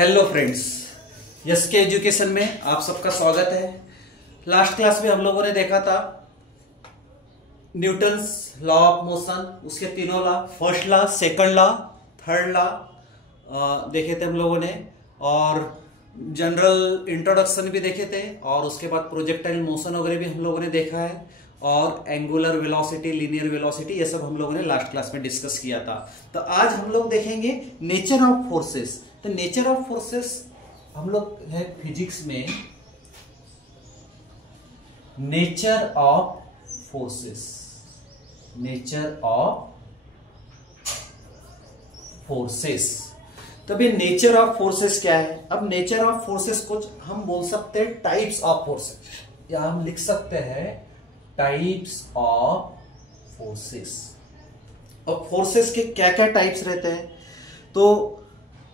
Hello friends, yes के education में आप सबका स्वागत है। लास्ट क्लास में हम लोगों ने देखा था न्यूटन्स लॉ ऑफ मोशन, उसके तीनों law, first law, second law, third law देखे थे हम लोगों ने, और जनरल इंट्रोडक्शन भी देखे थे, और उसके बाद प्रोजेक्टाइल मोशन वगैरह भी हम लोगों ने देखा है, और एंगुलर वेलोसिटी, लीनियर वेलोसिटी, ये सब हम लोगों ने लास्ट क्लास में डिस्कस किया था। तो आज हम लोग देखेंगे नेचर ऑफ फोर्सेस। तो नेचर ऑफ फोर्सेस हम लोग है फिजिक्स में, nature of forces, nature of forces. तब ये नेचर ऑफ फोर्सेस क्या है? अब नेचर ऑफ फोर्सेस को हम बोल सकते हैं टाइप्स ऑफ फोर्सेस, या हम लिख सकते हैं टाइप्स ऑफ फोर्सेस। अब फोर्सेस के क्या क्या टाइप्स रहते हैं? तो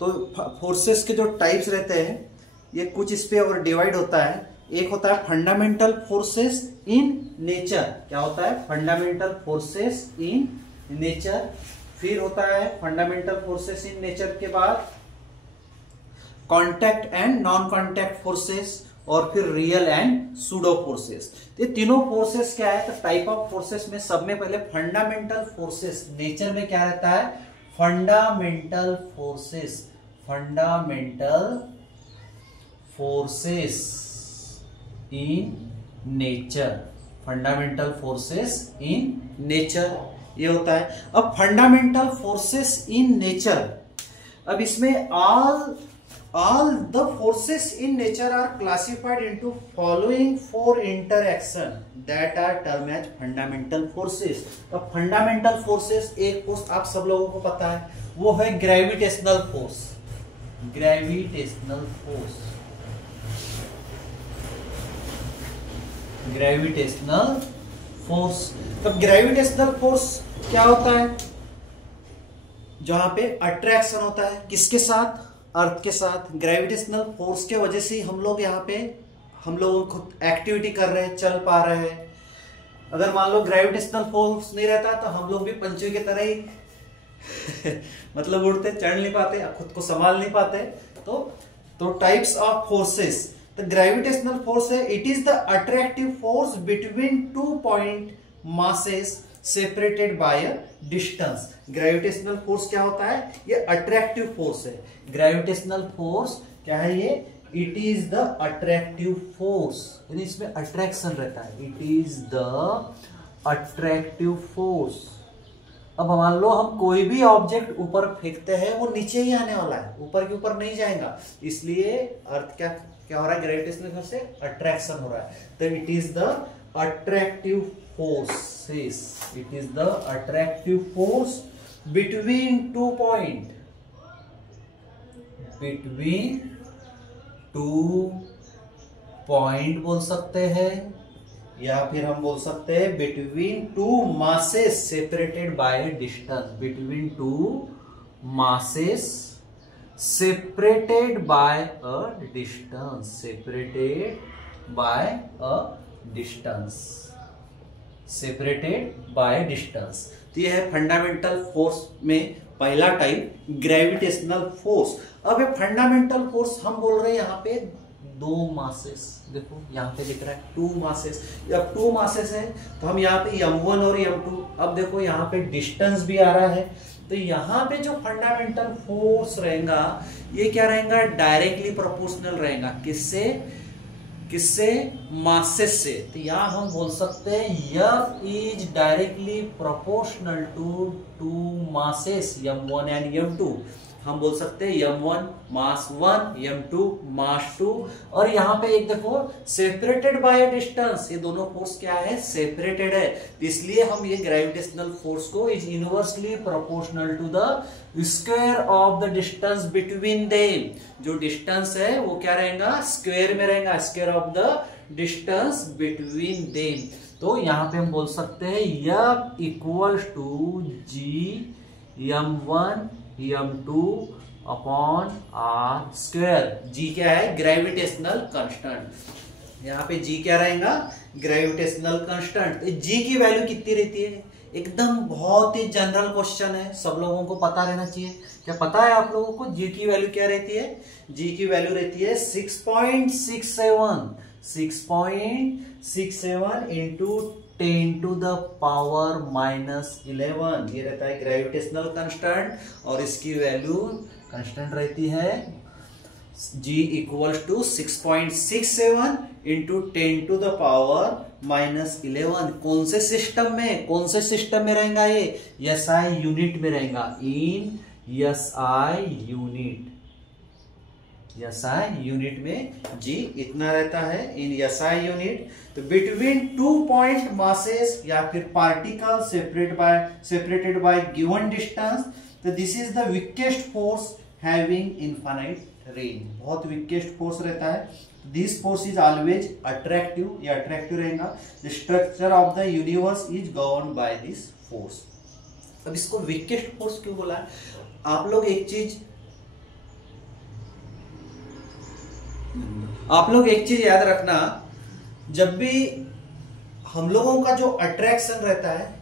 फोर्सेस के जो टाइप्स रहते हैं ये कुछ इस पे और डिवाइड होता है। एक होता है फंडामेंटल फोर्सेस इन नेचर। क्या होता है? Fundamental forces in nature. फिर होता है फंडामेंटल फोर्सेस इन नेचर के बाद contact and non contact forces, और फिर रियल एंड सूडो फोर्सेस। ये तीनों फोर्सेस क्या है? तो टाइप ऑफ फोर्सेस में सब में पहले फंडामेंटल फोर्सेस, नेचर में क्या रहता है? Fundamental forces, fundamental forces in nature, fundamental forces in nature ये होता है। अब फंडामेंटल फोर्सेस इन नेचर, अब इसमें all the forces in nature are classified into following four interaction that are termed as fundamental forces। तो fundamental forces, एक force आप सब लोगों को पता है, वो है gravitational force, gravitational force, gravitational force. तो ग्रेविटेशनल फोर्स क्या होता है? जहां पे अट्रैक्शन होता है किसके साथ? अर्थ के साथ। ग्रेविटेशनल फोर्स के वजह से हम लोग यहाँ पे हम लोग खुद एक्टिविटी कर रहे हैं, चल पा रहे हैं। अगर मान लो ग्रेविटेशनल फोर्स नहीं रहता तो हम लोग भी पंछियों की तरह ही मतलब उड़ते, चढ़ नहीं पाते, खुद को संभाल नहीं पाते। तो टाइप्स ऑफ फोर्सेस, तो ग्रेविटेशनल फोर्स है, it is the attractive force between two point masses separated by a distance. Gravitational force क्या होता है? ये अट्रैक्टिव फोर्स है। ग्रेविटेशनल फोर्स क्या है? ये it is the attractive force, यानी इसमें अट्रैक्शन रहता है। It is the attractive force. अब मान लो हम कोई भी ऑब्जेक्ट ऊपर फेंकते हैं, वो नीचे ही आने वाला है, ऊपर के ऊपर नहीं जाएगा। इसलिए अर्थ क्या क्या हो रहा है? ग्रेविटेशनल फोर्स से अट्रैक्शन हो रहा है। तो it is the attractive forces, it is the attractive force between two point, between two point बोल सकते हैं, या फिर हम बोल सकते हैं between two masses separated by a distance, between two masses separated by a distance, separated by a distance, separated by distance. तो यह है फंडामेंटल फोर्स में पहला टाइप, ग्रेविटेशनल फोर्स। अब ये फंडामेंटल फोर्स हम बोल रहे हैं यहाँ पे दो मासेस, देखो यहाँ पे दिख रहा है टू मासेस। अब टू मासेस है तो हम यहाँ पे m1 और m2, अब देखो यहाँ पे डिस्टेंस भी आ रहा है। तो यहाँ पे जो फंडामेंटल फोर्स रहेगा ये क्या रहेगा? डायरेक्टली प्रोपोर्शनल रहेगा। किससे? किससे? मासेस से। तो यहां हम बोल सकते हैं F is directly proportional to to masses m1 and m2। हम बोल सकते हैं m1 मास 1, m2 मास 2, और यहाँ पे एक देखो सेपरेटेड बाय अ डिस्टेंस, ये दोनों फोर्स क्या है? सेपरेटेड है। इसलिए हम ये ग्रेविटेशनल फोर्स को is inversely proportional to the square of the distance between them. जो डिस्टेंस है वो क्या रहेगा? स्क्वायर में रहेगा, square of the distance between them. तो यहाँ पे हम बोल सकते हैं F equal to G m1 m2 upon r square. G क्या है? Gravitational constant. यहाँ पे G क्या रहेगा? Gravitational constant. G की वैल्यू कितनी रहती है? एकदम बहुत ही जनरल क्वेश्चन है, सब लोगों को पता रहना चाहिए। क्या पता है आप लोगों को जी की वैल्यू क्या रहती है? जी की वैल्यू रहती है 6.67 इंटू 10⁻⁻11। ये रहता है ग्रेविटेशनल कांस्टेंट, और इसकी वैल्यू कांस्टेंट रहती है G इक्वल्स टू 6.67 इंटू 10⁻⁻11। कौन से सिस्टम में रहेगा ये? SI यूनिट में रहेगा, इन SI यूनिट में G इतना रहता है इन SI यूनिट। तो बिटवीन 2 पॉइंट मासेस या फिर particle separated by given distance, तो this is the weakest force having infinite range. बहुत वीकेस्ट फोर्स रहता है। This force is always attractive, ये अट्रैक्टिव रहेगा। The structure of the universe is govern by this force. अब इसको weakest force क्यों बोला है? आप लोग एक चीज याद रखना, जब भी हम लोगों का जो अट्रैक्शन रहता है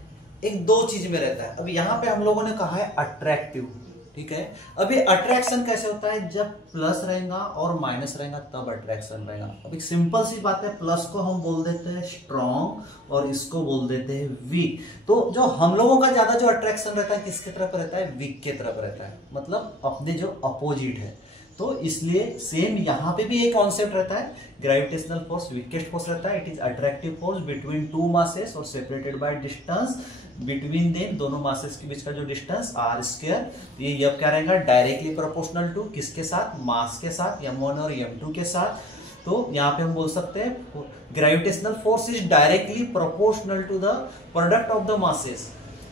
एक दो चीज में रहता है। अब यहां पे हम लोगों ने कहा है अट्रैक्टिव, ठीक है। अब ये अट्रैक्शन कैसे होता है? जब प्लस रहेगा और माइनस रहेगा तब अट्रैक्शन रहेगा। अब एक सिंपल सी बात है, प्लस को हम बोल देते हैं स्ट्रॉन्ग और इसको बोल देते हैं वीक। तो जो हम लोगों का ज्यादा जो अट्रैक्शन रहता है किसके तरफ रहता है? वीक के तरफ रहता है, मतलब अपने जो अपोजिट है। तो इसलिए सेम यहाँ पे भी एक कॉन्सेप्ट रहता है, ग्रेविटेशनल फोर्स वीकेस्ट फोर्स रहता है। It is attractive force between two masses और separated by distance between them, दोनों मासेस के बीच का जो डिस्टेंस आर स्क्वायर। ये अब क्या रहेगा? डायरेक्टली प्रोपोर्शनल टू किसके साथ? मास के साथ, m1 और m2 के साथ। तो यहाँ पे हम बोल सकते हैं gravitational force is directly proportional to the product of the masses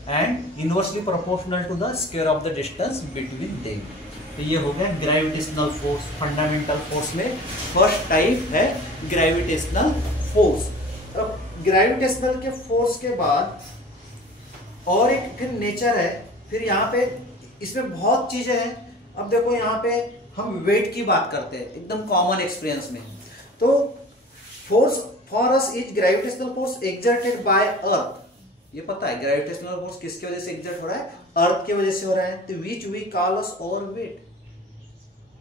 and inversely proportional to the square of the distance between them. तो ये हो गया ग्रेविटेशनल फोर्स। फंडामेंटल फोर्स में फर्स्ट टाइप है ग्रेविटेशनल फोर्स। अब ग्रेविटेशनल के force के बाद और एक फिर नेचर है, फिर यहाँ पे इसमें बहुत चीजें हैं। अब देखो यहाँ पे हम वेट की बात करते हैं एकदम कॉमन एक्सपीरियंस में। तो force for us is gravitational force exerted by earth. ये पता है ग्रेविटेशनल फोर्स किसकी वजह से एक्सर्ट हो रहा है? अर्थ की वजह से हो रहा है। तो विच वी कॉल अस और वेट।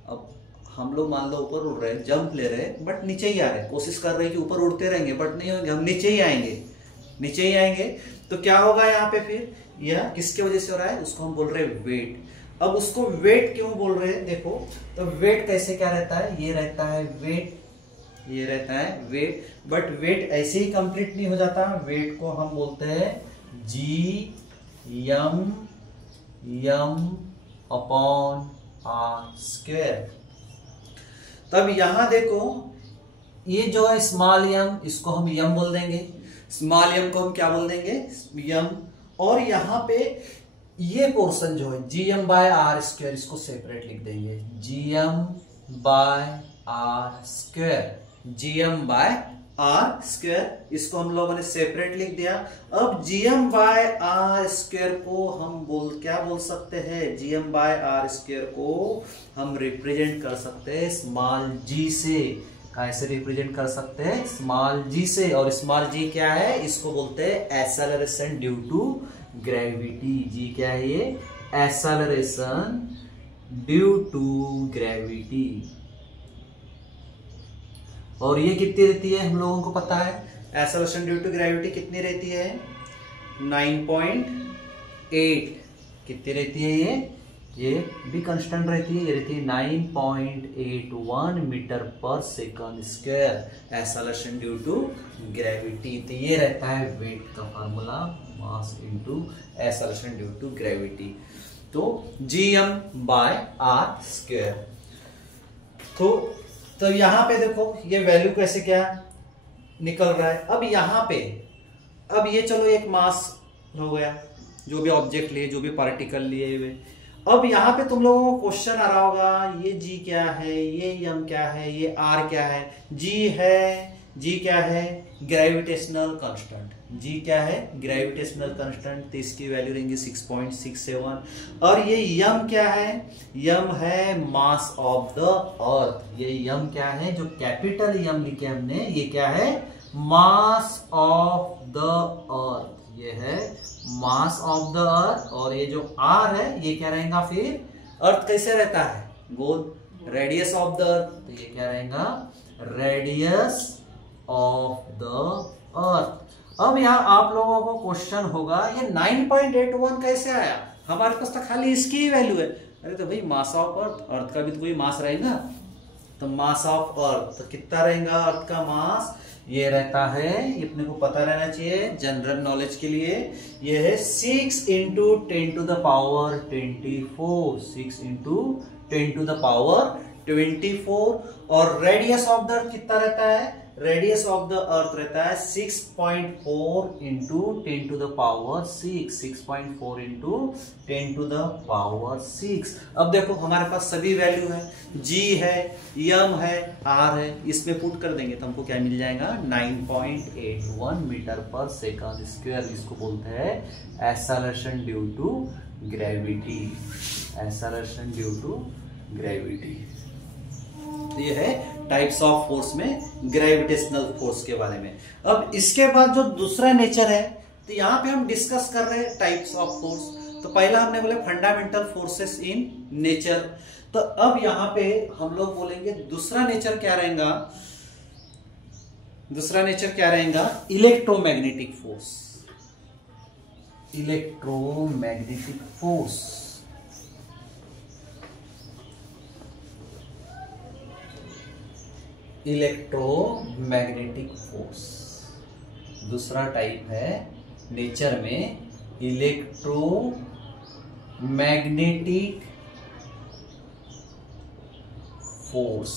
अब हम लोग मान लो ऊपर उड़ रहे हैं, जंप ले रहे हैं, बट नीचे ही आ रहे हैं। कोशिश कर रहे हैं कि ऊपर उड़ते रहेंगे, बट नहीं होंगे, हम नीचे ही आएंगे। तो क्या होगा यहाँ पे? फिर यह किसकी वजह से हो रहा है? उसको हम बोल रहे हैं वेट। अब उसको वेट क्यों बोल रहे हैं? देखो तो वेट कैसे क्या रहता है? ये रहता है वेट, ये रहता है वेट। बट वेट ऐसे ही कंप्लीट नहीं हो जाता। वेट को हम बोलते हैं जी यम अपॉन आर स्क्वायर। तब यहां देखो ये जो है स्मॉल यम, इसको हम यम बोल देंगे। स्मॉल यम को हम क्या बोल देंगे? यम। और यहां पे ये पोर्शन जो है जीएम बाय आर स्क्वायर, इसको सेपरेट लिख देंगे। GM by R square, GM by R square, इसको हम लोगों ने सेपरेट लिख दिया। अब जीएम बाय आर स्क्वायर को हम क्या बोल सकते हैं? जीएम बाय आर स्क्वायर को हम रिप्रेजेंट कर सकते हैं स्मॉल जी से। कैसे रिप्रेजेंट कर सकते हैं? स्मॉल जी से। और स्मॉल जी क्या है? इसको बोलते हैं acceleration due to gravity. G क्या है ये? Acceleration due to gravity. और ये कितनी रहती है? हम लोगों को पता है एक्सेलरेशन ड्यू टू ग्रेविटी कितनी रहती है? 9.8। कितनी रहती है? ये भी कांस्टेंट रहती है, ये रहती है 9.81 metre per second square acceleration due to gravity. तो ये रहता है वेट का formula, mass into acceleration due to gravity. तो जीएम बाय आर स्क्वायर। तो यहां पे देखो ये वैल्यू कैसे क्या निकल रहा है। अब यहां पे अब ये चलो एक मास हो गया, जो भी ऑब्जेक्ट लिए, जो भी पार्टिकल लिए हुए। अब यहाँ पे तुम लोगों को क्वेश्चन आ रहा होगा, ये जी क्या है, ये एम क्या है, ये आर क्या है। जी क्या है? Gravitational constant. जी क्या है? Gravitational constant. तो इसकी वैल्यू रहेंगी 6.67। और ये यम क्या है? यम है मास ऑफ द अर्थ। ये यम क्या है? जो कैपिटल यम लिखे हमने, ये क्या है? Mass of the earth. ये है मास ऑफ द अर्थ, और ये जो आर है ये क्या रहेगा, फिर अर्थ कैसे रहता है, गोल, रेडियस ऑफ द अर्थ, तो ये क्या रहेगा, रेडियस ऑफ द अर्थ। अब यहाँ आप लोगों को क्वेश्चन होगा ये 9.81 कैसे आया, हमारे पास तो खाली इसकी ही वैल्यू है। अरे तो भाई मास ऑफ अर्थ, अर्थ का भी तो कोई मास रहेगा, तो मास ऑफ अर्थ तो कितना रहेगा, अर्थ का मास ये रहता है, ये अपने को पता रहना चाहिए जनरल नॉलेज के लिए, ये है 6 into 10 to the power 24, 6 into 10 to the power 24। और रेडियस ऑफ द अर्थ कितना रहता है, रेडियस ऑफ द अर्थ रहता है 6.4 into 10 to the power 6, 6.4 into 10 to the power 6। अब देखो हमारे पास सभी वैल्यू है, g है, m है, r है, इसमें पुट कर देंगे तो हमको क्या मिल जाएगा, 9.81 मीटर पर सेकंड स्क्वायर। इसको बोलते हैं acceleration due to gravity, acceleration due to gravity. ये है टाइप्स ऑफ फोर्स में ग्रेविटेशनल फोर्स के बारे में। अब इसके बाद जो दूसरा नेचर है, तो यहाँ पे हम डिस्कस कर रहे हैं टाइप्स ऑफ फोर्स। तो पहला हमने बोले फंडामेंटल फोर्सेस इन नेचर, तो अब यहाँ पे हम लोग बोलेंगे दूसरा नेचर क्या रहेगा, दूसरा नेचर क्या रहेगा, electromagnetic force, electromagnetic force. Electromagnetic force दूसरा टाइप है नेचर में, इलेक्ट्रोमैग्नेटिक फोर्स,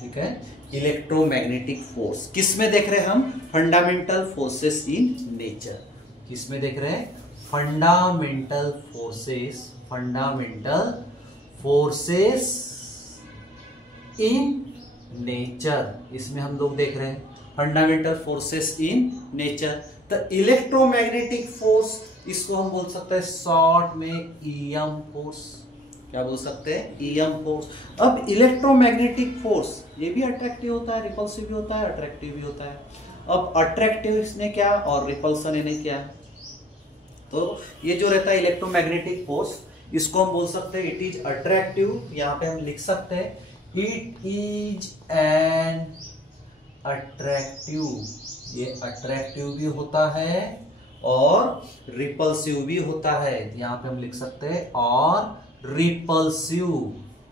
ठीक है। इलेक्ट्रोमैग्नेटिक फोर्स किस में देख रहे हैं हम, फंडामेंटल फोर्सेस इन नेचर, किस में देख रहे हैं, fundamental forces, fundamental forces in nature, इसमें हम लोग देख रहे हैं फंडामेंटल फोर्सेस इन नेचर। तो इलेक्ट्रोमैग्नेटिक फोर्स, इसको हम बोल सकते हैं शॉर्ट में ईएम फोर्स, क्या बोल सकते हैं, ईएम फोर्स। अब इलेक्ट्रोमैग्नेटिक फोर्स ये भी अट्रैक्टिव होता है, रिपल्सिव भी होता है, अट्रैक्टिव भी होता है। अब अट्रैक्टिव इसने क्या और रिपल्सन इन्हें क्या, तो ये जो रहता है इलेक्ट्रोमैग्नेटिक फोर्स, इसको हम बोल सकते हैं इट इज अट्रैक्टिव, यहाँ पे हम लिख सकते हैं इट इज एन अट्रैक्टिव, ये अट्रैक्टिव भी होता है और रिपल्सिव भी होता है, यहाँ पे हम लिख सकते हैं और रिपल्सिव,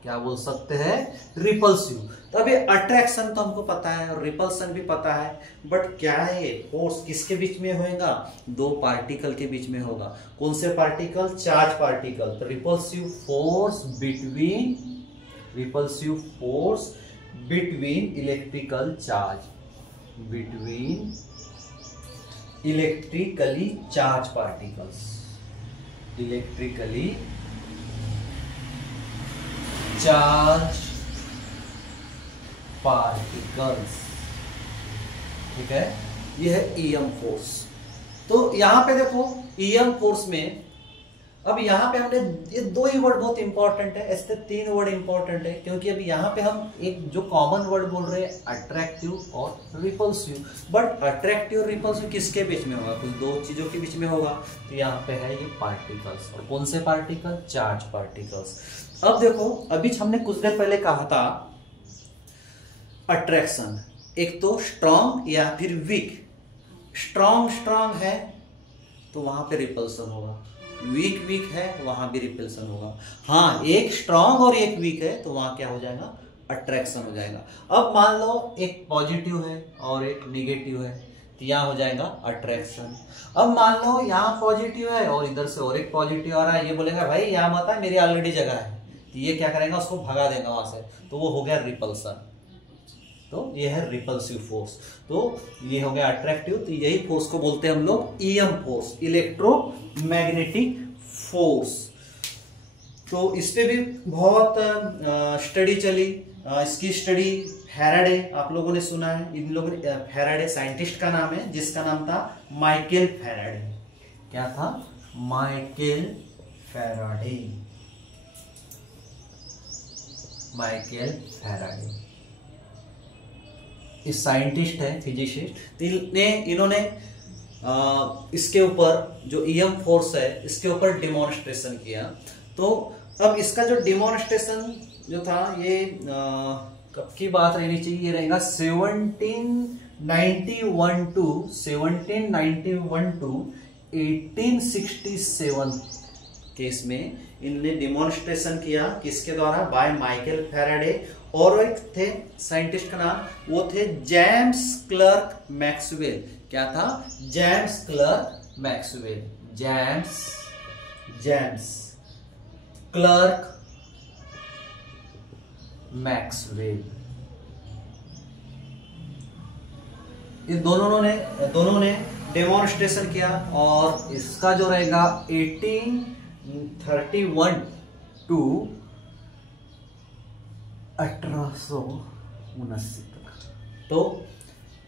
क्या बोल सकते हैं, रिपल्सिव। तो अभी अट्रैक्शन तो हमको पता है और रिपल्सन भी पता है, बट क्या है ये फोर्स किसके बीच में होगा, दो पार्टिकल के बीच में होगा। कौन से पार्टिकल, चार्ज पार्टिकल। तो repulsive force between, repulsive force between electrical charge, between electrically charged particles, electrically charged particles, ठीक है। यह है ईएम फोर्स। तो यहां पे देखो ईएम फोर्स में, अब यहाँ पे हमने ये दो ही वर्ड बहुत इंपॉर्टेंट है, ऐसे तीन वर्ड इंपॉर्टेंट है, क्योंकि अभी यहाँ पे हम एक जो कॉमन वर्ड बोल रहे हैं अट्रैक्टिव और रिपल्सिव। बट अट्रैक्टिव और रिपल्सिव किसके बीच में होगा, कुछ दो चीजों के बीच में होगा। तो यहाँ पे है ये पार्टिकल्स, और कौन से पार्टिकल, चार्ज पार्टिकल्स। अब देखो अभी हमने कुछ देर पहले कहा था अट्रैक्शन, एक तो स्ट्रॉन्ग या फिर वीक। स्ट्रॉन्ग है तो वहां पे रिपल्सन होगा, वीक है वहां भी रिपल्सन होगा। हाँ, एक स्ट्रॉन्ग और एक वीक है तो वहां क्या हो जाएगा, अट्रैक्शन हो जाएगा। अब मान लो एक पॉजिटिव है और एक निगेटिव है, तो यहाँ हो जाएगा अट्रैक्शन। अब मान लो यहाँ पॉजिटिव है और इधर से और एक पॉजिटिव आ रहा है, ये बोलेगा भाई यहाँ मत है, मेरी ऑलरेडी जगह है, तो ये क्या करेगा, उसको भगा देगा वहां से, तो वो हो गया रिपल्सन। तो ये है रिपल्सिव फोर्स। तो ये हो गया अट्रैक्टिव, तो यही फोर्स को बोलते हैं हम लोग ईएम फोर्स, इलेक्ट्रोमैग्नेटिक फोर्स। तो इस पे भी बहुत स्टडी चली, इसकी स्टडी फैराडे आप लोगों ने सुना है, इन लोगों ने, फैराडे साइंटिस्ट का नाम है जिसका नाम था माइकल फैराडे। क्या था, माइकल फैराडे, माइकल फैराडे इस साइंटिस्ट है, फिजिसिस्ट। इन्होंने इसके ऊपर जो ईएम फोर्स है इसके ऊपर डिमॉन्स्ट्रेशन किया। तो अब इसका जो डिमॉन्स्ट्रेशन जो था ये कब की बात रहनी चाहिए, ये रहेगा 1791 टू 1867 के इसमें इनने डिमॉन्स्ट्रेशन किया। किसके द्वारा? बाय माइकल फैराडे, और एक थे साइंटिस्ट का नाम, वो थे जेम्स क्लर्क मैक्सवेल। क्या था? James Clerk Maxwell. James Clerk Maxwell. ये दोनों ने डेमोन्स्ट्रेशन किया, और इसका जो रहेगा 1831 टू 1879 तक। तो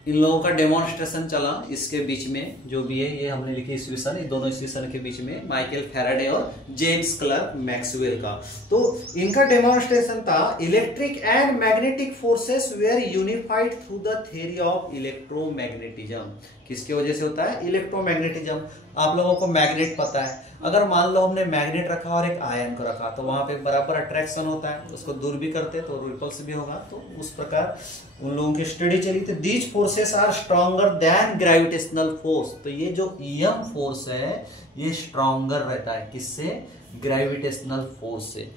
इन लोगों का डेमोन्स्ट्रेशन चला। इसके बीच में जो भी है ये हमने लिखी इक्वेशन, ये दोनों इक्वेशन के बीच में माइकल फैराडे और जेम्स क्लर्क मैक्सवेल का। तो इनका डेमोन्स्ट्रेशन था electric and magnetic forces were unified through the theory of electromagnetism. किसकी वजह से होता है? इलेक्ट्रोमैग्नेटिज्म। आप लोगों को मैग्नेट पता है, अगर मान लो हमने मैग्नेट रखा और एक आयन को रखा तो वहां पे बराबर अट्रैक्शन होता है, उसको दूर भी करते तो रिपल्स भी होगा। तो उस प्रकार उन लोगों की स्टडी चली। तो these forces are stronger than gravitational force. तो ये जो ईएम फोर्स है ये स्ट्रॉन्गर रहता है। किससे? ग्रेविटेशनल फोर्स से।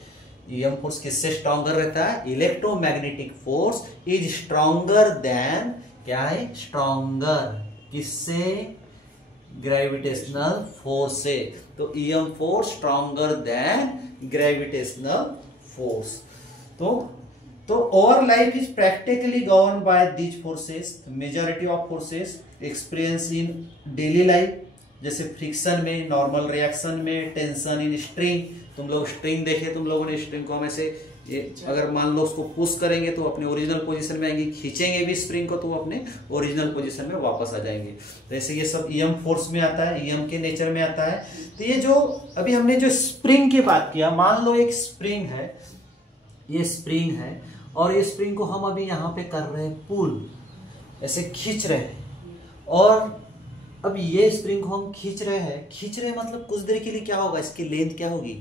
ईएम फोर्स किससे स्ट्रॉन्गर रहता है? Electromagnetic force is stronger than, क्या है? स्ट्रॉन्गर किससे? ग्रेविटेशनल फोर्स से। तो EM force stronger than gravitational force. तो our life is practically governed by these forces. Majority of forces experience in daily life, जैसे फ्रिक्शन में, नॉर्मल रिएक्शन में, tension in string. तुम लोग स्ट्रिंग देखे, तुम लोगों ने स्ट्रिंग को हम ऐसे, ये अगर मान लो उसको पुश करेंगे तो अपने ओरिजिनल पोजीशन में आएंगे, खींचेंगे भी स्प्रिंग को तो वो अपने ओरिजिनल पोजीशन में वापस आ जाएंगे। जैसे ये सब ईएम फोर्स में आता है, ईएम के नेचर में आता है। तो ये जो अभी हमने जो स्प्रिंग की बात किया, मान लो एक स्प्रिंग है, ये स्प्रिंग है, और ये स्प्रिंग को हम अभी यहाँ पे कर रहे हैं पुल, ऐसे खींच रहे हैं, और अब ये स्प्रिंग को हम खींच रहे हैं मतलब कुछ देर के लिए क्या होगा? इसकी लेंथ क्या होगी?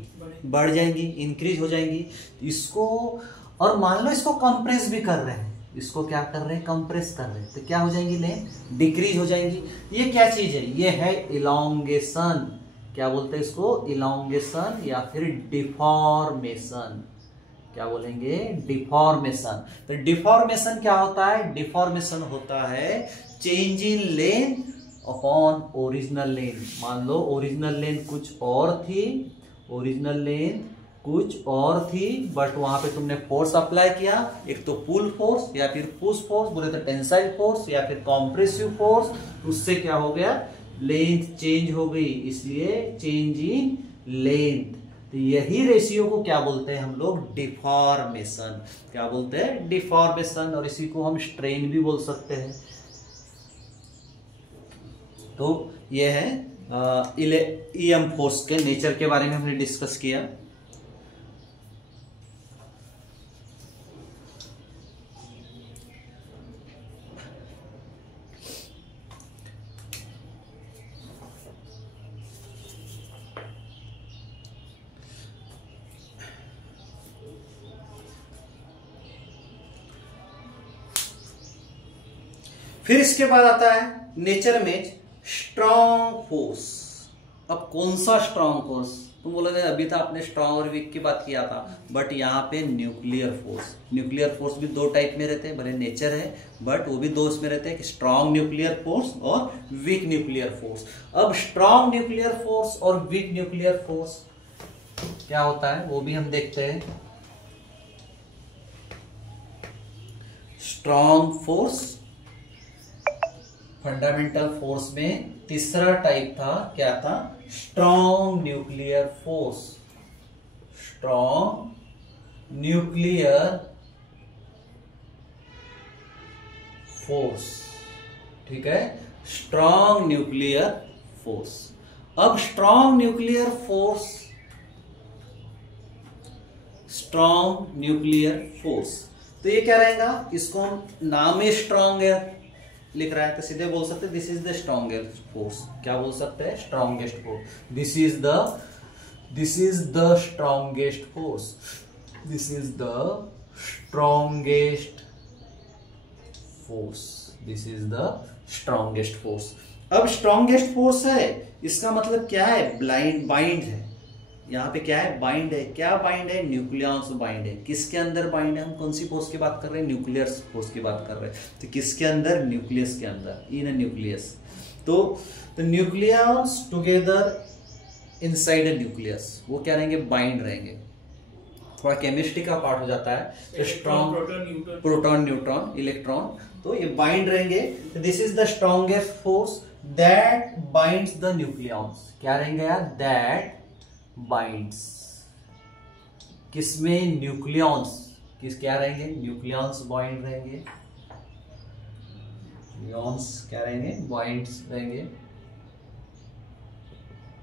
बढ़ जाएंगी, इंक्रीज हो जाएंगी। इसको, और मान लो इसको कंप्रेस भी कर रहे हैं, इसको क्या कर रहे हैं? कंप्रेस कर रहे हैं, तो क्या हो जाएंगी? लेंथ डिक्रीज हो जाएंगी। ये क्या चीज है? ये है इलॉन्गेशन। क्या बोलते हैं इसको? इलॉन्गेशन या फिर डिफॉर्मेशन। क्या बोलेंगे? डिफॉर्मेशन। तो डिफॉर्मेशन क्या होता है? डिफॉर्मेशन होता है change in length upon original length. मान लो ओरिजिनल लेंथ कुछ और थी, बट वहां पे तुमने फोर्स अप्लाई किया, एक तो पुल फोर्स या फिर पुश फोर्स, बोले तो टेंसाइल फोर्स या फिर कॉम्प्रेसिव फोर्स। उससे क्या हो गया? लेंथ चेंज हो गई, इसलिए चेंज इन लेंथ। तो यही रेशियो को क्या बोलते हैं हम लोग? डिफॉर्मेशन। क्या बोलते हैं? डिफॉर्मेशन। और इसी को हम स्ट्रेन भी बोल सकते हैं। तो ये है ईएम फोर्स के नेचर के बारे में हमने डिस्कस किया। फिर इसके बाद आता है नेचर में स्ट्रॉन्ग फोर्स। अब कौन सा स्ट्रॉन्ग फोर्स? तुम बोलोगे अभी था आपने स्ट्रॉन्ग और वीक की बात किया था, बट यहाँ पे न्यूक्लियर फोर्स। न्यूक्लियर फोर्स भी दो टाइप में रहते हैं, भले नेचर है बट वो भी दो इसमें रहते हैं कि स्ट्रॉन्ग न्यूक्लियर फोर्स और वीक न्यूक्लियर फोर्स। अब स्ट्रॉन्ग न्यूक्लियर फोर्स और वीक न्यूक्लियर फोर्स क्या होता है वो भी हम देखते हैं। स्ट्रॉन्ग फोर्स, फंडामेंटल फोर्स में तीसरा टाइप था, क्या था? Strong nuclear force. Strong nuclear force, ठीक है? Strong nuclear force. अब स्ट्रॉन्ग न्यूक्लियर फोर्स, तो ये क्या रहेगा? इसको हम नाम ही स्ट्रॉन्ग है, लिख रहा है तो सीधे बोल सकते हैं this is the strongest force. क्या बोल सकते हैं? Strongest force. This is the strongest force. This is the strongest force. This is the strongest force. अब स्ट्रॉन्गेस्ट फोर्स है, इसका मतलब क्या है? बाइंड है। यहाँ पे क्या है? बाइंड है। क्या बाइंड है? न्यूक्लियॉन्स बाइंड है। किसके अंदर बाइंड है? हम कौन सी फोर्स की बात कर रहे हैं? न्यूक्लियर फोर्स की बात कर रहे हैं। तो किसके अंदर? न्यूक्लियस के अंदर, इन अ न्यूक्लियस। तो nucleons together inside a nucleus, वो क्या रहेंगे? बाइंड रहेंगे। थोड़ा केमिस्ट्री का पार्ट हो जाता है। तो स्ट्रॉन्ग प्रोटॉन, न्यूट्रॉन, इलेक्ट्रॉन, तो ये बाइंड रहेंगे। तो this is the strongest force that binds the nucleons. क्या रहेंगे यार? दैट बाइंड्स किसमें? न्यूक्लियॉन्स। किस क्या रहेंगे? न्यूक्लियॉन्स बाइंड रहेंगे। न्यूक्लियॉन्स क्या रहेंगे? बाइंड्स रहेंगे।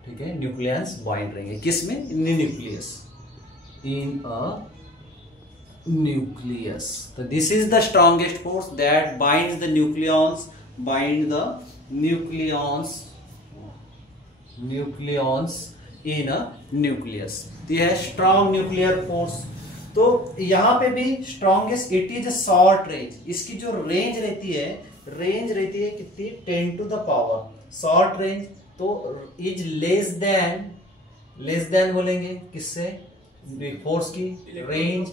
ठीक है, न्यूक्लियॉन्स बाइंड रहेंगे किसमें? In nucleus, in a nucleus. तो this is the strongest force that binds the nucleons, bind the nucleons in a nucleus. तो यह है स्ट्रॉन्ग न्यूक्लियर फोर्स। तो यहां पे भी strongest, it is a short range. इसकी जो रेंज रहती है कितनी? 10 to the power short range. तो इज लेस देन बोलेंगे किससे? फोर्स की रेंज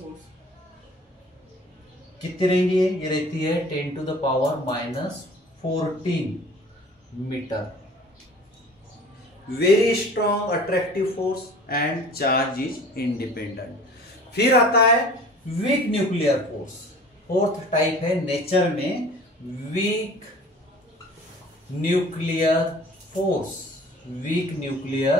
कितनी रहेंगी? ये रहती है 10 to the power -14 metre. Very strong attractive force and charge is independent. फिर आता है weak nuclear force. Fourth type है नेचर में weak nuclear force. Weak nuclear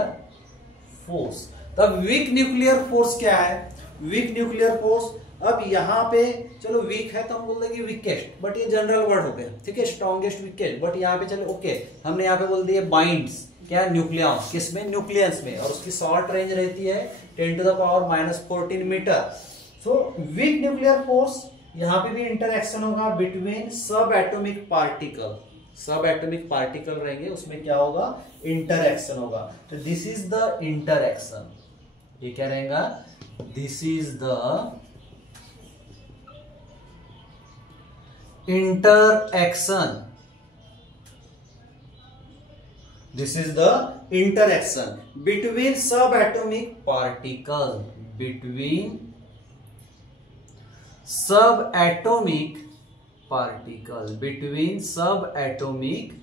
force. तब वीक न्यूक्लियर फोर्स क्या है? वीक न्यूक्लियर फोर्स, अब यहां पे चलो वीक है तो हम बोल देंगे वीकेस्ट, बट ये जनरल वर्ड हो गया। ठीक है, स्ट्रॉन्गेस्ट, वीकेस्ट, बट यहाँ पे चलो ओके, हमने यहाँ पे बोल दिया बाइंड्स क्या? न्यूक्लियॉन्स। किसमें? न्यूक्लियस में। और उसकी शॉर्ट रेंज रहती है 10 to the power -14 metre. So weak nuclear force, यहाँ पे भी इंटरएक्शन होगा बिटवीन सब एटॉमिक पार्टिकल। सब एटॉमिक पार्टिकल रहेंगे, उसमें क्या होगा? इंटरएक्शन होगा। तो दिस इज द इंटरएक्शन। ये क्या रहेगा? This is the interaction. This is the interaction between subatomic particle. Between subatomic particle. Between subatomic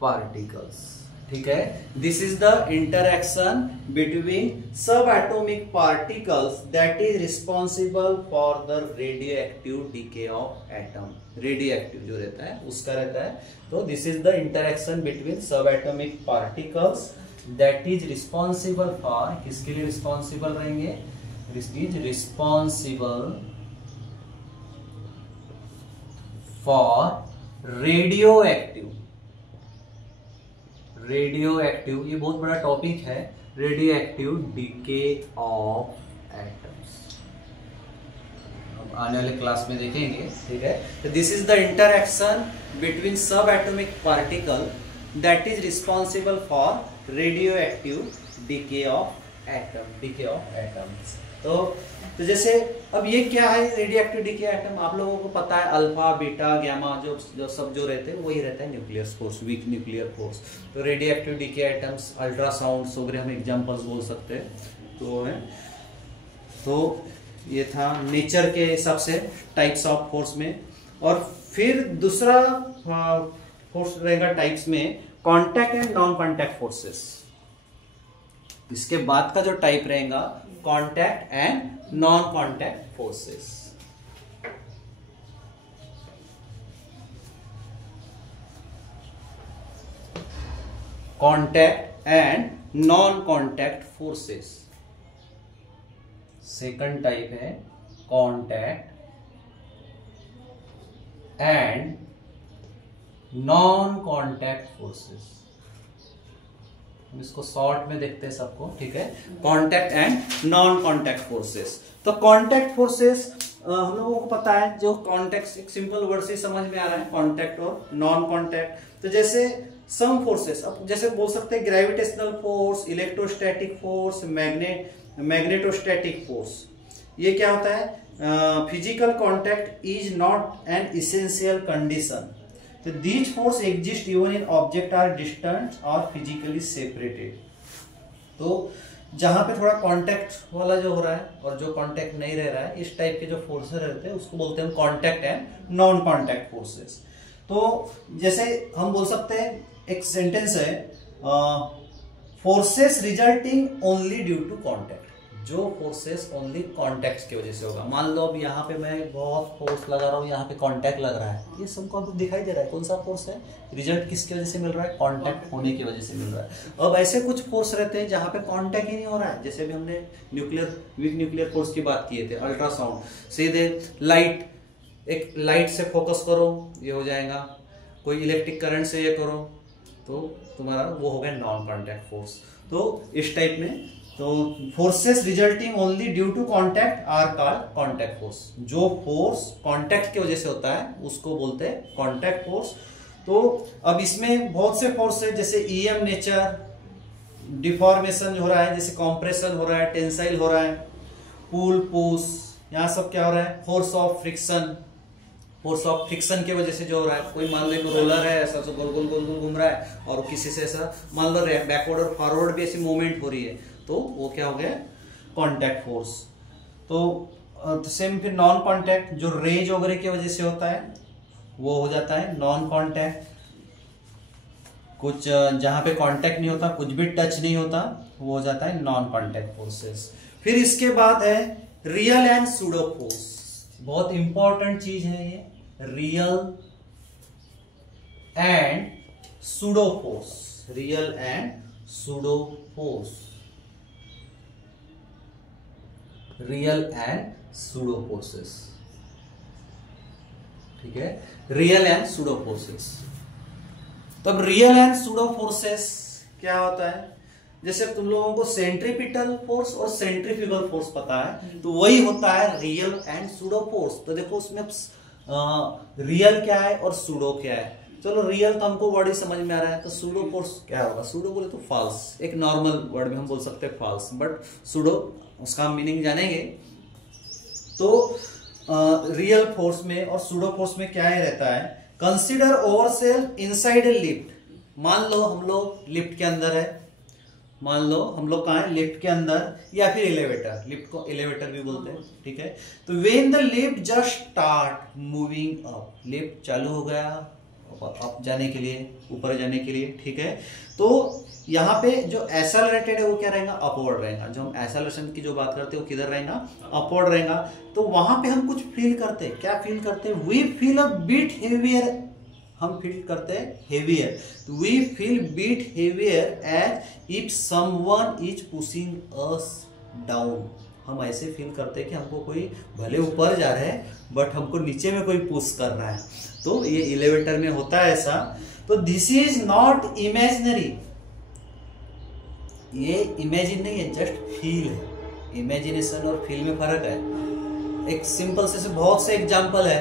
particles. ठीक है, this is the interaction between subatomic particles that is responsible for the radioactive decay of atom. Radioactive जो रहता है उसका रहता है। तो this is the interaction between subatomic particles that is responsible for, किसके लिए रिस्पॉन्सिबल रहेंगे? Is responsible for radioactive. Radioactive, ये बहुत बड़ा टॉपिक है, रेडियोएक्टिव डीके ऑफ एटम्स। अब आने वाले क्लास में देखेंगे। ठीक है, तो this is the interaction between सब atomic particle that is responsible for radioactive decay of atom. Decay of atoms. तो जैसे अब ये क्या है रेडियोएक्टिव डीके एटम? आप लोगों को पता है अल्फा, बीटा, गामा जो सब जो रहते हैं वही रहता है nuclear force, weak nuclear force. तो रेडियोएक्टिव डीके एटम्स, अल्ट्रासाउंड्स वगैरह हम एग्जांपल्स बोल सकते हैं। तो ये था नेचर के हिसाब से टाइप्स ऑफ फोर्स में। और फिर दूसरा फोर्स रहेगा टाइप्स में contact and non contact forces. इसके बाद का जो टाइप रहेगा contact and non contact forces. Contact and non contact forces. Second type है contact and non contact forces. हम इसको शॉर्ट में देखते हैं सबको। ठीक है, contact and non contact forces. तो कॉन्टैक्ट फोर्सेस हम लोगों को पता है जो कॉन्टेक्ट, एक सिंपल वर्ड से समझ में आ रहा है, कॉन्टेक्ट और नॉन कॉन्टेक्ट। तो जैसे सम फोर्सेस, अब जैसे बोल सकते हैं gravitational force, electrostatic force, magnetostatic force. ये क्या होता है? Physical contact is not an essential condition. तो these force exist even in object are distant और फिजिकली सेपरेटेड। तो जहां पे थोड़ा कांटेक्ट वाला जो हो रहा है और जो कांटेक्ट नहीं रह रहा है, इस टाइप के जो फोर्सेस रहते हैं उसको बोलते हैं contact and non contact forces. तो जैसे हम बोल सकते हैं, एक सेंटेंस है, forces resulting only due to contact. जो फोर्सेस ओनली कांटेक्ट की वजह से होगा। मान लो अब यहाँ पे मैं बहुत फोर्स लगा रहा हूँ, यहाँ पे कांटेक्ट लग रहा है, ये सबको दिखाई दे रहा है। कौन सा फोर्स है? रिजल्ट किसकी वजह से मिल रहा है? कांटेक्ट होने की वजह से मिल रहा है। अब ऐसे कुछ फोर्स रहते हैं जहाँ पे कांटेक्ट ही नहीं हो रहा है, जैसे भी हमने वीक न्यूक्लियर फोर्स की बात किए थे, अल्ट्रासाउंड, सीधे लाइट, एक लाइट से फोकस करो ये हो जाएगा, कोई इलेक्ट्रिक करंट से ये करो तो तुम्हारा वो हो गया नॉन कांटेक्ट फोर्स। तो इस टाइप में तो forces resulting only due to contact are called contact force. जो फोर्स कांटेक्ट की वजह से होता है उसको बोलते हैं कांटेक्ट फोर्स। तो अब इसमें बहुत से फोर्स है, जैसे ईएम नेचर, डिफॉर्मेशन हो रहा है, जैसे कॉम्प्रेशन हो रहा है, टेंसाइल हो रहा है, पुल पुश, यहाँ सब क्या हो रहा है? Force of friction. Force of friction की वजह से जो हो रहा है, कोई मान लो एक रोलर है ऐसा तो गोल गोल गोल गोल घूम रहा है और किसी से ऐसा मान लो बैकवर्ड और फॉरवर्ड भी ऐसी मूवमेंट हो रही है, तो वो क्या हो गया? Contact force. तो सेम फिर नॉन कांटेक्ट, जो रेज वगैरह की वजह से होता है वो हो जाता है नॉन कांटेक्ट। कुछ जहां पे कांटेक्ट नहीं होता, कुछ भी टच नहीं होता, वो हो जाता है नॉन कांटेक्ट फोर्सेस। फिर इसके बाद है रियल एंड सूडो फोर्स। बहुत इंपॉर्टेंट चीज है ये, real and pseudo force. Real and pseudo force, real and pseudo forces, ठीक है, रियल एंड सूडो फोर्सेस। तो अब रियल एंड सूडो फोर्सेस क्या होता है? जैसे तुम लोगों को सेंट्रीपिटल फोर्स और सेंट्रीफ्यूगल फोर्स पता है, तो वही होता है रियल एंड सूडो फोर्स। तो देखो उसमें रियल क्या है और सूडो क्या है। चलो रियल तो हमको वर्ड ही समझ में आ रहा है, तो सूडो फोर्स क्या होगा? सूडो बोले तो फॉल्स, एक नॉर्मल वर्ड में हम बोल सकते हैं फॉल्स, बट सूडो उसका मीनिंग जानेंगे। तो रियल फोर्स में और सूडो फोर्स में क्या ही रहता है? Consider ourself inside a lift. मान लो हम लोग लिफ्ट के अंदर है, मान लो हम लोग कहाँ है? लिफ्ट के अंदर, या फिर एलिवेटर, लिफ्ट को एलिवेटर भी बोलते हैं, ठीक है। तो when the lift just start moving up, lift चालू हो गया अप जाने के लिए, ऊपर जाने के लिए, ठीक है। तो यहाँ पे जो एक्सेलरेटेड है वो क्या रहेगा? अपवर्ड रहेगा। जो हम एक्सेलरेशन की जो बात करते हैं वो किधर रहेगा? अपवर्ड रहेगा। तो वहां पे हम कुछ फील करते हैं, क्या फील करते हैं? We feel a bit heavier, हम फील करते हैं heavier. We feel bit heavier as if someone is pushing us down. हम ऐसे फील करते हैं कि हमको कोई भले ऊपर जा रहे हैं बट हमको नीचे में कोई पुश कर रहा है। तो ये एलिवेटर में होता है ऐसा। तो दिस इज नॉट इमेजिनरी, ये इमेजिन नहीं है, जस्ट फील है। इमेजिनेशन और फील में फर्क है। एक सिंपल से बहुत से एग्जांपल है।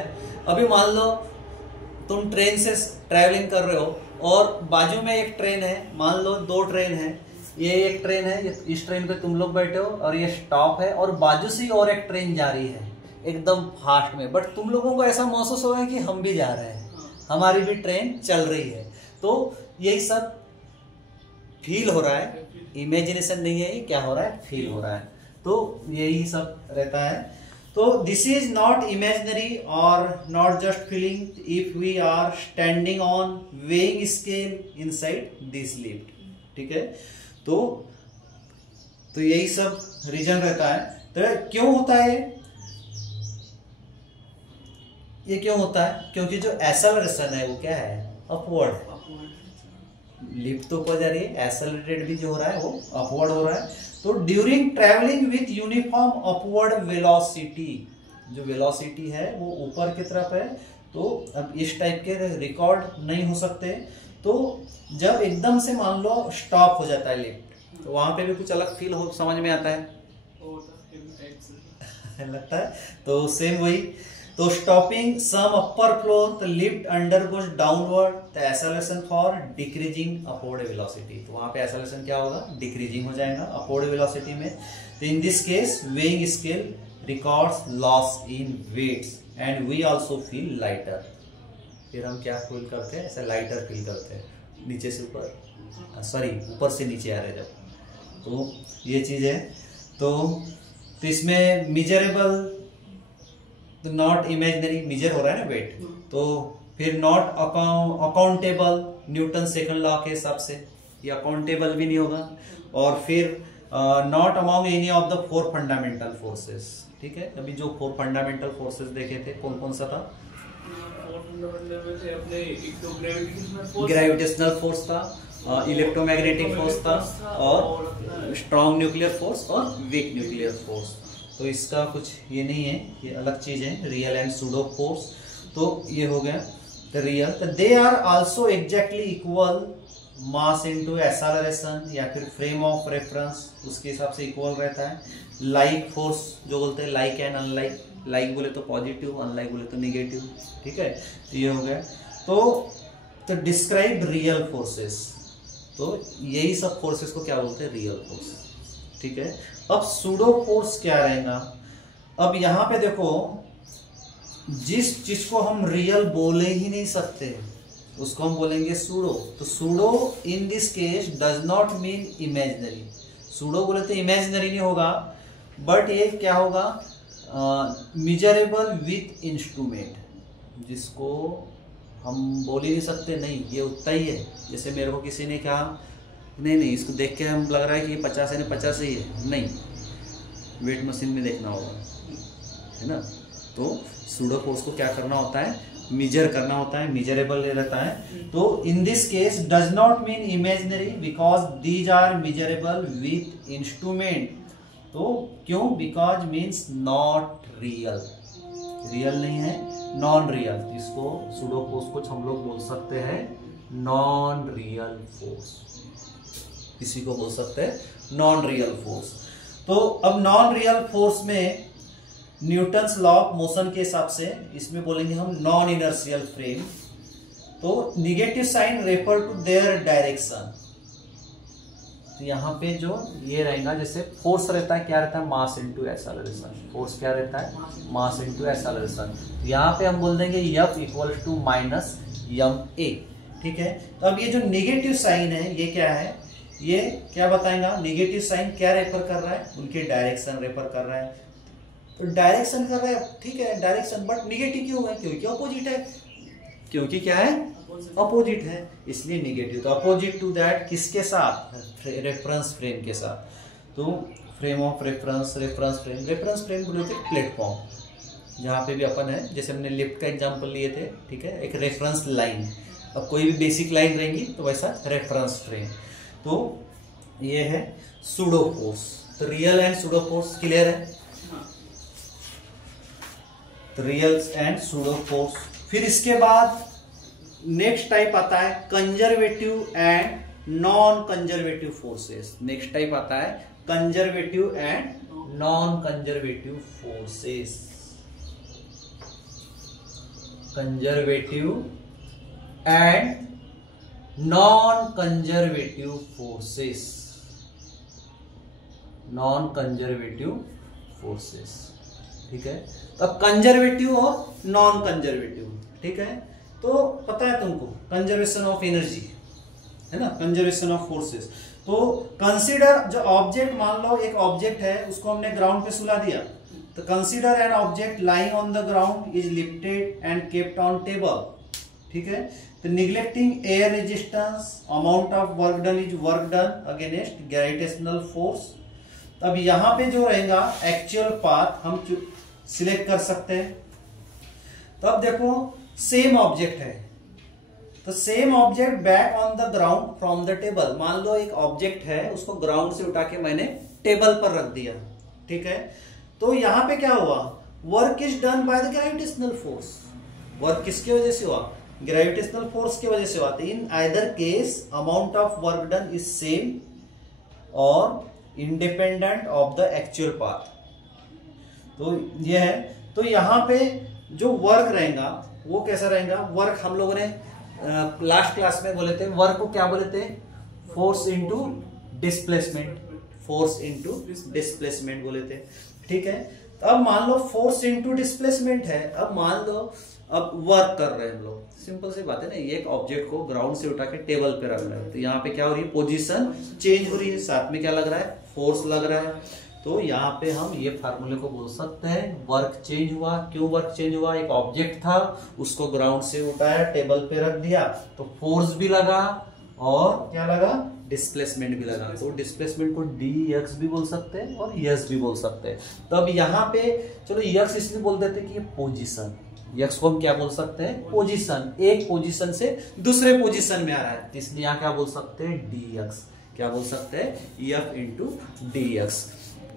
अभी मान लो तुम ट्रेन से ट्रैवलिंग कर रहे हो और बाजू में एक ट्रेन है, मान लो दो ट्रेन है, ये एक ट्रेन है, इस ट्रेन पे तुम लोग बैठे हो और ये स्टॉप है और बाजू से और एक ट्रेन जा रही है एकदम फास्ट में, बट तुम लोगों को ऐसा महसूस होगा कि हम भी जा रहे हैं, हमारी भी ट्रेन चल रही है। तो यही सब फील हो रहा है, इमेजिनेशन नहीं है, ये क्या हो रहा है? फील हो रहा है। तो यही सब रहता है। तो दिस इज नॉट इमेजिनरी और not just feeling if we are standing on weighing scale inside this lift, ठीक है। तो यही सब रीजन रहता है। तो क्यों होता है ये क्यों होता है? क्योंकि जो एक्सेलरेशन है वो क्या है? अपवर्ड है। लिफ्ट तो ऊपर जा रही है, एक्सेलरेटेड भी जो हो रहा है वो अपवर्ड हो रहा है। तो during travelling with uniform upward velocity, जो वेलोसिटी है वो ऊपर की तरफ है। तो अब इस टाइप के रिकॉर्ड नहीं हो सकते। तो जब एकदम से मान लो स्टॉप हो जाता है लिफ्ट, तो वहां पे भी कुछ अलग फील हो, समझ में आता है। लगता है। तो सेम वही, तो स्टॉपिंग सम अपर फ्लोर, तो लिफ्ट अंडरगोज डाउनवर्ड, तो acceleration for decreasing upward velocity, तो वहां पे एक्सेलरेशन क्या होगा, डिक्रीजिंग हो जाएगा अपवर्ड वेलोसिटी में। तो in this case weighing scale records loss in weights and we also feel lighter. फिर हम क्या फील करते हैं, ऐसा लाइटर फील करते हैं, नीचे से ऊपर, सॉरी ऊपर से नीचे आ रहे जब, तो ये चीज है। तो इसमें मिजरेबल, तो नॉट इमेजिनरी, मिजर हो रहा है ना वेट, तो फिर not accountable Newton second law के हिसाब से, ये अकाउंटेबल भी नहीं होगा। और फिर not among any of the 4 fundamental forces, ठीक है। अभी जो 4 फंडामेंटल फोर्सेस देखे थे कौन कौन सा था, ग्रेविटेशनल फोर्स था, इलेक्ट्रोमैग्नेटिक फोर्स था, और स्ट्रॉन्ग न्यूक्लियर फोर्स और वीक न्यूक्लियर फोर्स। तो इसका कुछ ये नहीं है, ये अलग चीज है, रियल एंड सूडो फोर्स। तो ये हो गया तो रियल, तो they are also exactly equal mass into acceleration या फिर फ्रेम ऑफ रेफरेंस, उसके हिसाब से इक्वल रहता है। लाइक फोर्स जो बोलते हैं, लाइक एंड अनलाइक, लाइक बोले तो पॉजिटिव, अनलाइक बोले तो नेगेटिव, ठीक है। तो ये हो गया। तो डिस्क्राइब रियल फोर्सेस, तो यही सब फोर्सेस को क्या बोलते हैं, रियल फोर्स, ठीक है। अब सूडो फोर्स क्या रहेगा, अब यहां पे देखो जिस चीज को हम रियल बोले ही नहीं सकते उसको हम बोलेंगे सूडो। तो pseudo in this case does not mean imaginary, pseudo बोले तो इमेजिनरी नहीं होगा, बट ये क्या होगा, मिजरेबल विथ इंस्ट्रूमेंट, जिसको हम बोल ही नहीं सकते, नहीं ये उतना ही है। जैसे मेरे को किसी ने कहा नहीं इसको देख के हम लग रहा है कि ये 50 है, 50 ही है, नहीं, वेट मशीन में देखना होगा, है ना। तो सूडो फोर्स को क्या करना होता है, मेजर करना होता है, मेजरेबल रहता है। तो in this case does not mean imaginary because these are measurable with instrument. तो क्यों, because means not real, real नहीं है, नॉन रियल, इसको सूडो फोर्स कुछ हम लोग बोल सकते हैं नॉन रियल फोर्स, इसी को बोल सकते हैं नॉन रियल फोर्स। तो अब नॉन रियल फोर्स में न्यूटन्स लॉ ऑफ मोशन के हिसाब से इसमें बोलेंगे हम नॉन इनर्शियल फ्रेम। तो negative sign refer to their direction, तो यहाँ पे जो ये रहेगा, जैसे फोर्स रहता है, क्या रहता है, मास इनटू एक्सेलरेशन, फोर्स क्या रहता है, मास इनटू एक्सेलरेशन। यहाँ पे हम बोल देंगे F equal to minus ma, ठीक है। तो अब ये जो नेगेटिव साइन है ये क्या है, ये क्या बताएगा, नेगेटिव साइन क्या रेफर कर रहा है, उनके डायरेक्शन रेफर कर रहा है। तो डायरेक्शन कर रहा है, ठीक है डायरेक्शन, बट नेगेटिव क्यों है, क्योंकि अपोजिट है, क्योंकि क्या है, अपोजिट है, इसलिए नेगेटिव। तो अपोजिट टू दैट किसके साथ, रेफरेंस फ्रेम के साथ। तो frame of reference, reference frame बोलते हैं प्लेटफॉर्म, जहाँ पे भी अपन है, जैसे हमने लिफ्ट का एग्जांपल लिए थे, ठीक है, एक रेफरेंस लाइन। अब कोई भी बेसिक लाइन रहेंगी तो वैसा रेफरेंस फ्रेम। तो ये है सूडो फोर्स। तो real and pseudo force clear है, तो रियल एंड सूडो फोर्स। फिर इसके बाद नेक्स्ट टाइप आता है conservative and non conservative forces. Next type आता है conservative and non conservative forces. Conservative and non conservative forces, non conservative forces, ठीक है। तो अब कंजर्वेटिव और नॉन कंजर्वेटिव, ठीक है। तो पता है तुमको कंजर्वेशन ऑफ एनर्जी है ना, कंजर्वेशन ऑफ फोर्सेस। तो कंसीडर जो ऑब्जेक्ट, मान लो एक ऑब्जेक्ट है, उसको हमने ग्राउंड पे सुला दिया, तो consider an object lying on the ground is lifted and kept on table, ठीक है। तो neglecting air resistance, amount of work done is work done against gravitational force. अब यहां पे जो रहेगा एक्चुअल पाथ हम सिलेक्ट कर सकते हैं। तो अब देखो सेम ऑब्जेक्ट है, तो same object back on the ground from the table. मान लो एक ऑब्जेक्ट है, उसको ग्राउंड से उठा के मैंने टेबल पर रख दिया, ठीक है। तो यहां पे क्या हुआ, work is done by the gravitational force. Work किसकी वजह से हुआ, ग्रेविटेशनल फोर्स की वजह से हुआ। In either case amount of work done is same और independent of the actual path. तो ये है। तो यहाँ पे जो वर्क रहेगा वो कैसा रहेगा, वर्क हम लोगों ने लास्ट क्लास में बोले थे, वर्क को क्या बोले थे, force into displacement, force into displacement बोले थे। ठीक है, तो अब मान लो फोर्स इनटू डिस्प्लेसमेंट है, अब मान लो अब वर्क कर रहे हैं हम लोग, सिंपल सी बात है ना, ये एक ऑब्जेक्ट को ग्राउंड से उठा के टेबल पे रख रहे हैं, तो यहाँ पे क्या हो रही है, पोजीशन चेंज हो रही है, साथ में क्या लग रहा है, फोर्स लग रहा है। तो यहाँ पे हम ये फार्मूले को बोल सकते हैं वर्क चेंज हुआ। क्यों वर्क चेंज हुआ, एक ऑब्जेक्ट था उसको ग्राउंड से उठाया टेबल पे रख दिया तो फोर्स भी लगा और क्या लगा, डिस्प्लेसमेंट भी लगा। तो डिस्प्लेसमेंट को dx भी बोल सकते हैं और s भी बोल सकते हैं। तो अब यहाँ पे चलो x इसलिए बोल देते हैं कि ये पोजीशन, x को हम क्या बोल सकते हैं, पोजीशन, एक पोजीशन से दूसरे पोजीशन में आ रहा है, इसलिए यहाँ क्या बोल सकते हैं, dx, क्या बोल सकते हैं, f into dx,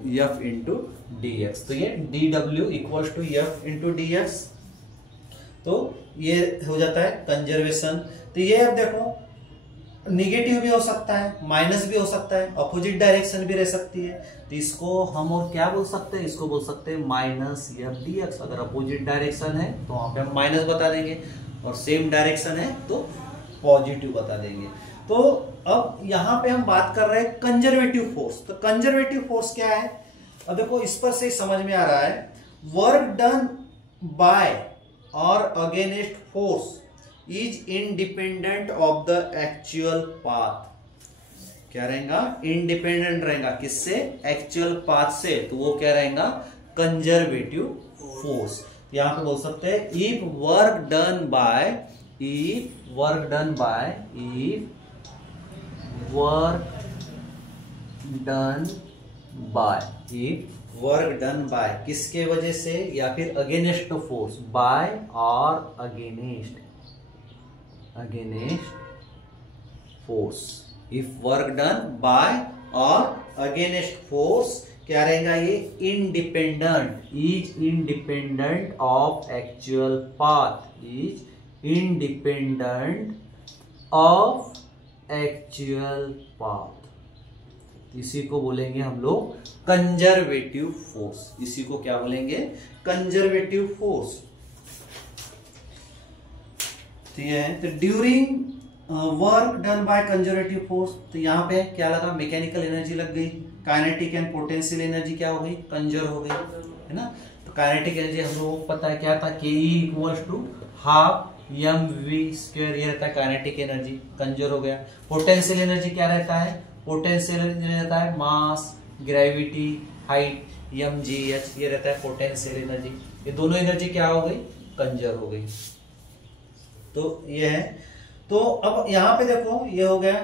f into dx। तो ये dw equal to f into dx, तो ये हो जाता है कंजर्वेशन। तो ये अब देखो निगेटिव भी हो सकता है, माइनस भी हो सकता है, अपोजिट डायरेक्शन भी रह सकती है, तो इसको हम और क्या बोल सकते हैं, इसको बोल सकते हैं माइनस एफ डी एक्स। अगर अपोजिट डायरेक्शन है तो वहां पे हम माइनस बता देंगे और सेम डायरेक्शन है तो पॉजिटिव बता देंगे। तो अब यहाँ पे हम बात कर रहे हैं कंजर्वेटिव फोर्स। तो कंजर्वेटिव फोर्स क्या है, अब देखो इस पर से समझ में आ रहा है, वर्क डन बाय और against force is independent of the actual path. क्या रहेगा, इंडिपेंडेंट रहेगा, किससे, एक्चुअल पाथ से, तो वो क्या रहेगा, कंजर्वेटिव फोर्स। यहां पे बोल सकते हैं if work done bye, if work done bye, if work done bye, if work done bye, किसके वजह से, या फिर अगेंस्ट फोर्स, बाय और against, against force, if work done by और अगेंस्ट फोर्स क्या रहेगा, ये independent, is independent of actual path, is independent of actual path. इसी को बोलेंगे हम लोग कंजर्वेटिव फोर्स, इसी को क्या बोलेंगे, कंजर्वेटिव फोर्स। तो ये है, तो during work done by conservative force, तो यहाँ पे क्या लगा, मैकेनिकल एनर्जी लग गई, काइनेटिक एंड पोटेंशियल एनर्जी क्या हो गई, कंजर हो गई, है ना। तो काइनेटिक एनर्जी हम लोगों को पता है क्या था, K equals to half M V square, ये रहता है काइनेटिक एनर्जी, कंजर हो गया। पोटेंशियल एनर्जी क्या रहता है, पोटेंशियल एनर्जी रहता है mass, gravity, height, M G H, ये रहता है पोटेंशियल एनर्जी। ये दोनों एनर्जी क्या हो गई, कंजर हो गई। तो ये है, तो अब यहां पे देखो ये हो गया,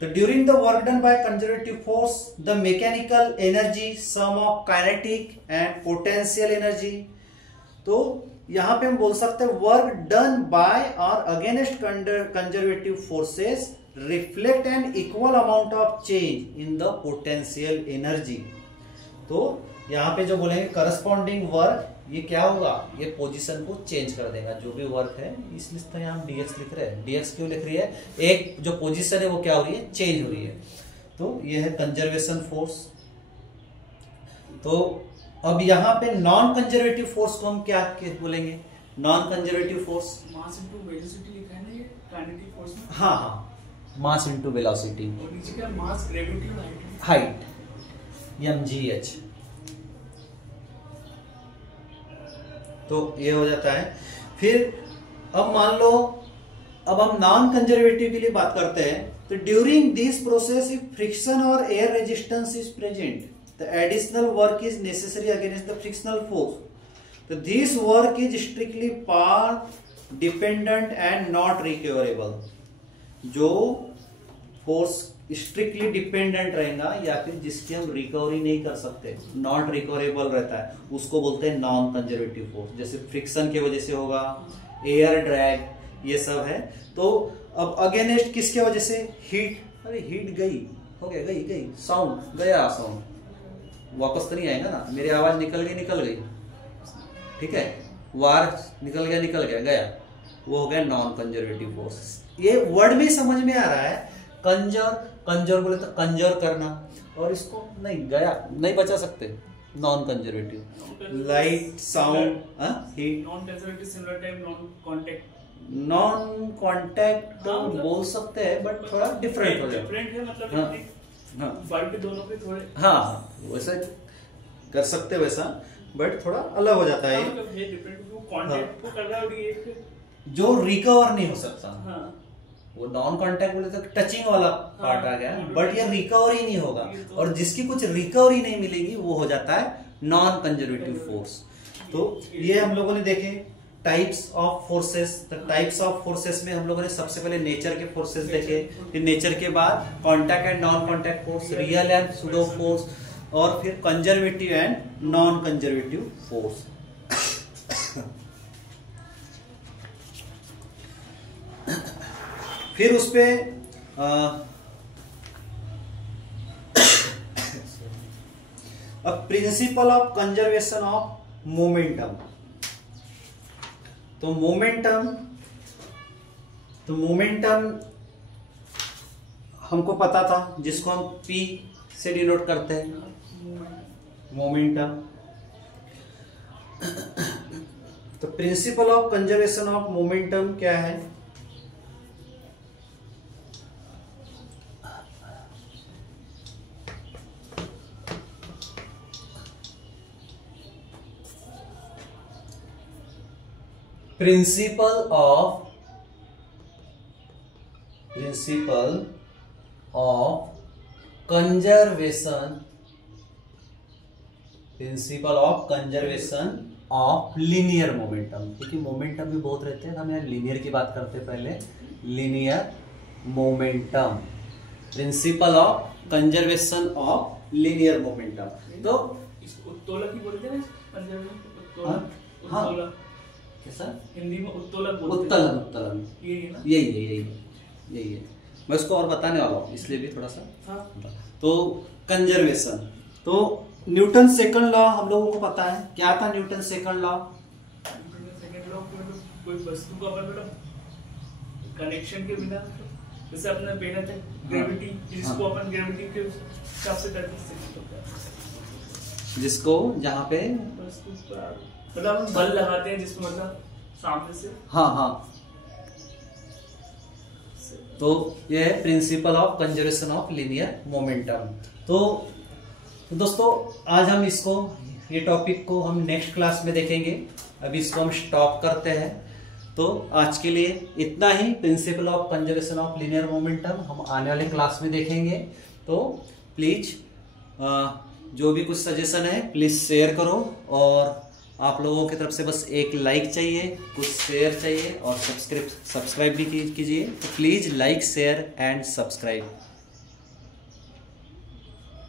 तो during the work done by conservative force the mechanical energy sum of kinetic and potential energy. तो यहां पे हम बोल सकते हैं वर्क डन बाय और against conservative forces reflect an equal amount of change in the potential energy. तो यहां पे जो बोलेंगे करस्पॉन्डिंग वर्क, ये क्या होगा, ये पोजीशन को चेंज कर देगा, जो भी वर्क है, इसलिए तो यहाँ हम dx लिख रहे हैं। dx क्यों लिख रही है, एक जो पोजीशन है वो क्या हो रही है, चेंज हो रही है। तो ये है कंजर्वेशन फोर्स। तो अब यहाँ पे नॉन कंजर्वेटिव फोर्स को हम क्या बोलेंगे, non conservative force, mass into velocity लिखा है ना ये काइनेटिक फोर्स में। हाँ हाँ, मास इनटू वेलोसिटी, और नीचे का मास, ग्रेविटी और हाइट, mgh। तो ये हो जाता है। फिर अब मान लो, अब हम नॉन कंजर्वेटिव के लिए बात करते हैं, तो during this process if friction और air resistance is present the additional work is necessary against the frictional force. तो this work is strictly path dependent and not recoverable. जो फोर्स स्ट्रिक्टली डिपेंडेंट रहेगा या फिर जिसकी हम रिकवरी नहीं कर सकते, नॉट रिकवरेबल रहता है, उसको बोलते हैं नॉन कंजर्वेटिव फोर्स। जैसे फ्रिक्शन की वजह से होगा, एयर ड्रैग, ये सब है। तो अब अगेंस्ट किसके वजह से, हीट, अरे हीट गई, हो गया, गई, साउंड गया, साउंड वापस तो नहीं आएगा ना, मेरी आवाज निकल गई, ठीक है, वार निकल गया, वो हो गया नॉन कंजर्वेटिव फोर्स। ये वर्ड में समझ में आ रहा है, कंजर बोले तो कंजर करना, और इसको नहीं गया, नहीं बचा सकते, non conservative, light, sound, heat. Non conservative similar type non contact, non contact तो बोल सकते हैं बट थोड़ा डिफरेंट हो जाए, डिफरेंट है मतलब हाँ वर्ड दोनों पे थोड़े, हाँ वैसा कर सकते हैं वैसा, बट थोड़ा अलग हो जाता है मतलब ये डिफरेंट वो कांटेक्ट को कर रहा है और ये एक जो रिकवर नहीं हो सकता। हाँ वो नॉन कांटेक्ट बोले तो टचिंग वाला पार्ट आ गया, बट ये रिकवरी नहीं होगा, और जिसकी कुछ रिकवरी नहीं मिलेगी वो हो जाता है नॉन कंजर्वेटिव फोर्स। तो ये हम लोगों ने देखे टाइप्स ऑफ फोर्सेस। तो टाइप्स ऑफ फोर्सेस में हम लोगों ने सबसे पहले नेचर के फोर्सेस देखे, फिर नेचर के बाद contact and non contact force, real and pseudo force, और फिर conservative and non conservative force. फिर उस पे principle of conservation of momentum. तो मोमेंटम हमको पता था, जिसको हम P से डिनोट करते हैं मोमेंटम। तो principal of conservation of momentum क्या है? Principal of conservation of linear momentum, क्योंकि मोमेंटम भी बहुत रहते हैं, हम यहाँ लीनियर की बात करते हैं पहले। Linear momentum, principal of conservation of linear momentum. तो उत्तोलक ही बोलते हैं उत्तोलक, हाँ कैसा हिंदी में उत्तोलक बोलते हैं। उत्तोलन यही है। मैं उसको और बताने वाला हूँ, इसलिए भी थोड़ा सा। हाँ। तो कंजर्वेशन, तो न्यूटन सेकंड लॉ हम लोगों को पता है। क्या था Newton second law? Second law कोई वस्तु का मतलब कनेक्शन के बिना, जैसे अपने पहले थे ग्रेविटी, जिसको अपन ग्रेविटी के हिसाब से कर सकते हैं, जिसको जहाँ पे वस्तु पर मतलब हम बल लगाते हैं, जिसको मतलब सामने से। हाँ तो ये है principal of conservation of linear momentum. तो दोस्तों आज हम इसको, ये टॉपिक को हम नेक्स्ट क्लास में देखेंगे। अभी इसको हम स्टॉप करते हैं। तो आज के लिए इतना ही। Principle of conservation of linear momentum हम आने वाले क्लास में देखेंगे। तो प्लीज जो भी कुछ सजेशन है प्लीज शेयर करो, और आप लोगों की तरफ से बस एक लाइक चाहिए, कुछ शेयर चाहिए, और सब्सक्राइब भी कीजिए। तो please like, share and subscribe.